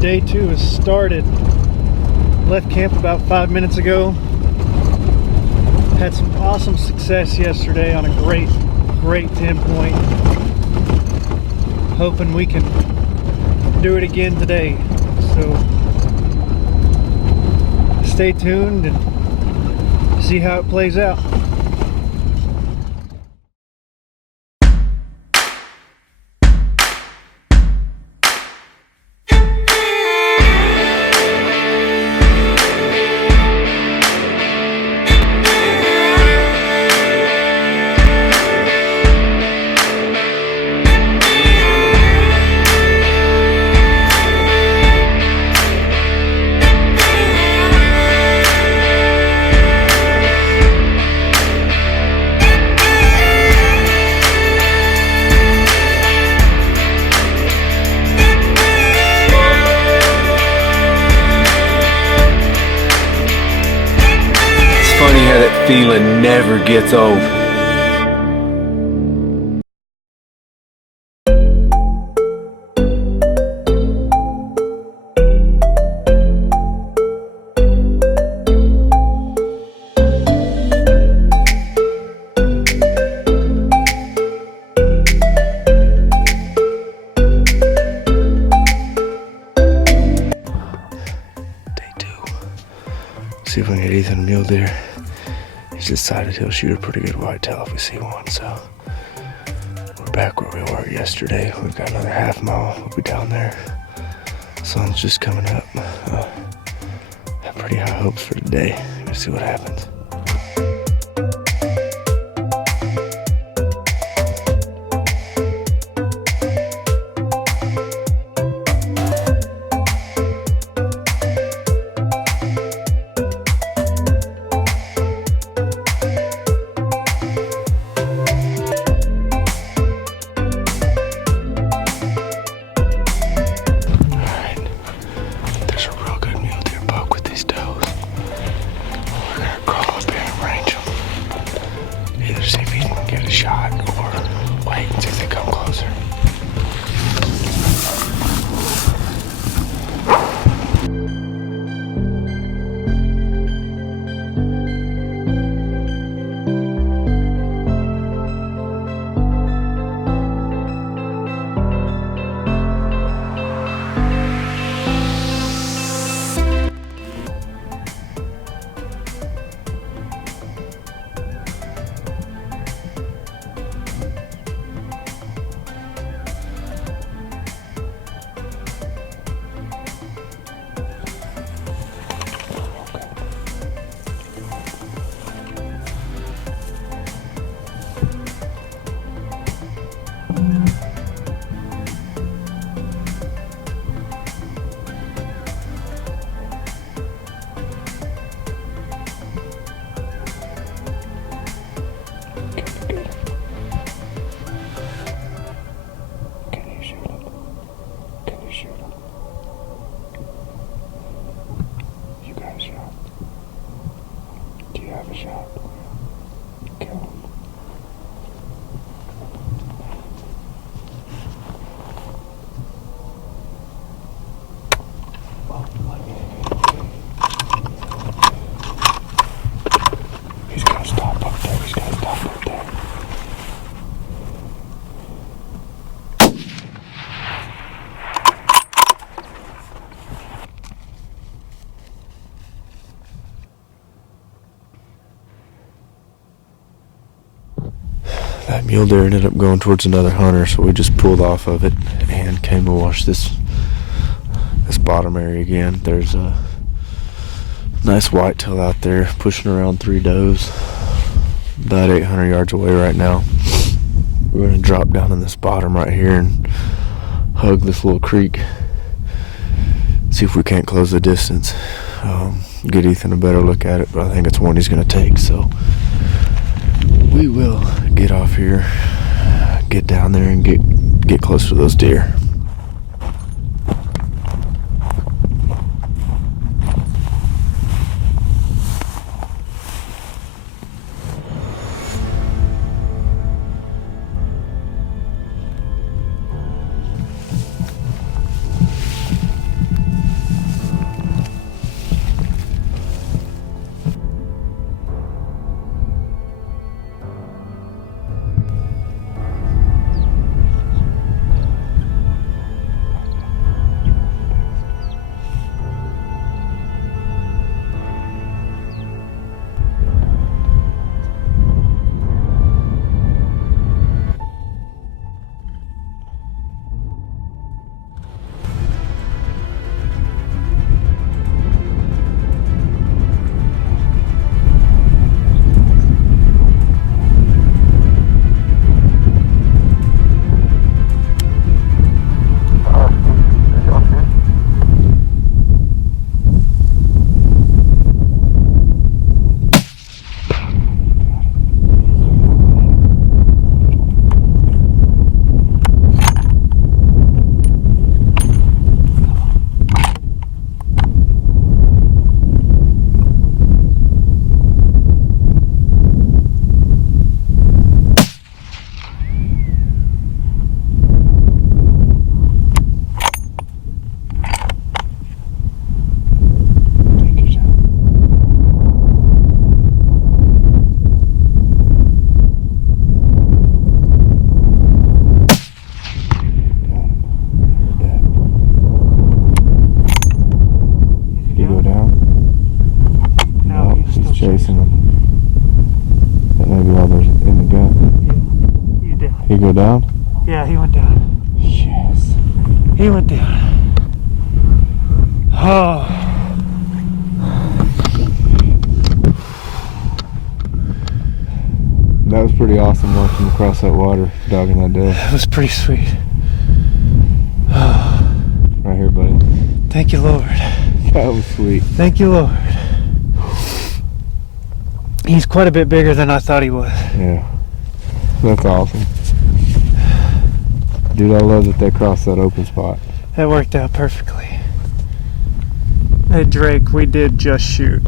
Day 2 has started. Left camp about 5 minutes ago. Had some awesome success yesterday on a great 10 point. Hoping we can do it again today. So stay tuned and see how it plays out. Funny how that feeling never gets old. Day 2. See if we can get Ethan a mule deer. He's decided he'll shoot a pretty good whitetail if we see one, so we're back where we were yesterday. We've got another half mile. We'll be down there. Sun's just coming up. Have pretty high hopes for today. Let's see what happens. See if he can get a shot or wait and see if they come closer. Have a shot. Kill him. He's gonna stop up there. He's gonna stop up there. That mule deer ended up going towards another hunter, so we just pulled off of it and came to watch this bottom area again. There's a nice whitetail out there pushing around 3 does, about 800 yards away right now. We're going to drop down in this bottom right here and hug this little creek, see if we can't close the distance. Get Ethan a better look at it, but I think it's one he's going to take, so we will get off here, get down there and get close to those deer. He went down. Oh. That was pretty awesome watching him cross that water, dogging that doe. That was pretty sweet. Right here, buddy. Thank you, Lord. That was sweet. Thank you, Lord. He's quite a bit bigger than I thought he was. Yeah. That's awesome. Dude, I love that they crossed that open spot. That worked out perfectly. Hey, Drake, we did just shoot.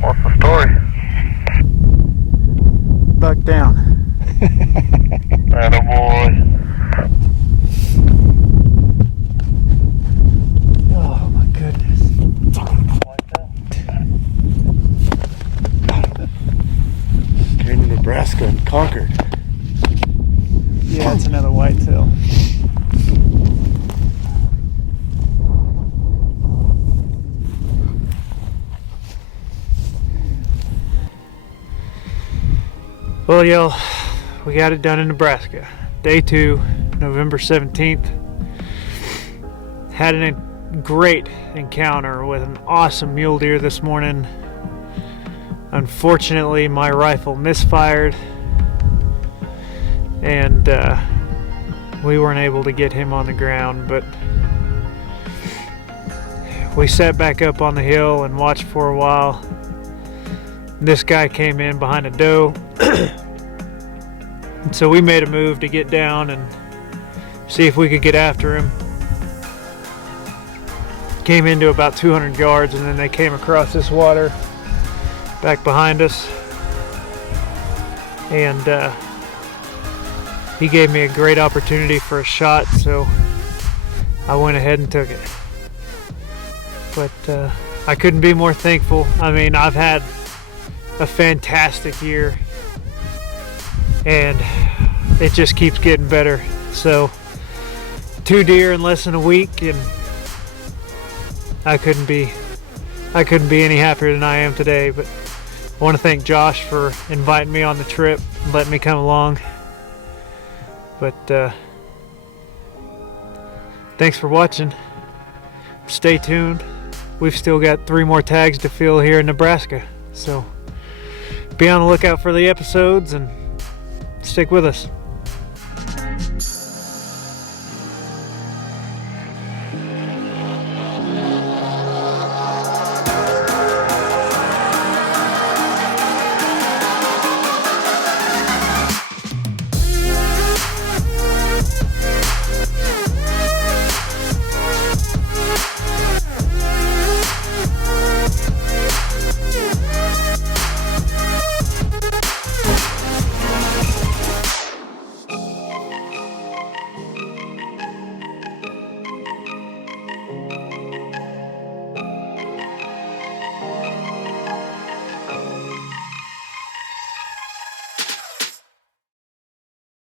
What's the story? Buck down. Attaboy. Oh, my goodness. Came to Nebraska and conquered. Yeah, it's another whitetail. Well, y'all, we got it done in Nebraska. Day 2, November 17th. Had a great encounter with an awesome mule deer this morning. Unfortunately, my rifle misfired, and we weren't able to get him on the ground, but we sat back up on the hill and watched for a while. This guy came in behind a doe. And so we made a move to get down and see if we could get after him. Came into about 200 yards, and then they came across this water back behind us. And he gave me a great opportunity for a shot, so I went ahead and took it. But I couldn't be more thankful. I mean, I've had a fantastic year, and it just keeps getting better. So 2 deer in less than a week, and I couldn't be any happier than I am today. But I want to thank Josh for inviting me on the trip and letting me come along. But thanks for watching. Stay tuned. We've still got 3 more tags to fill here in Nebraska, so be on the lookout for the episodes and stick with us.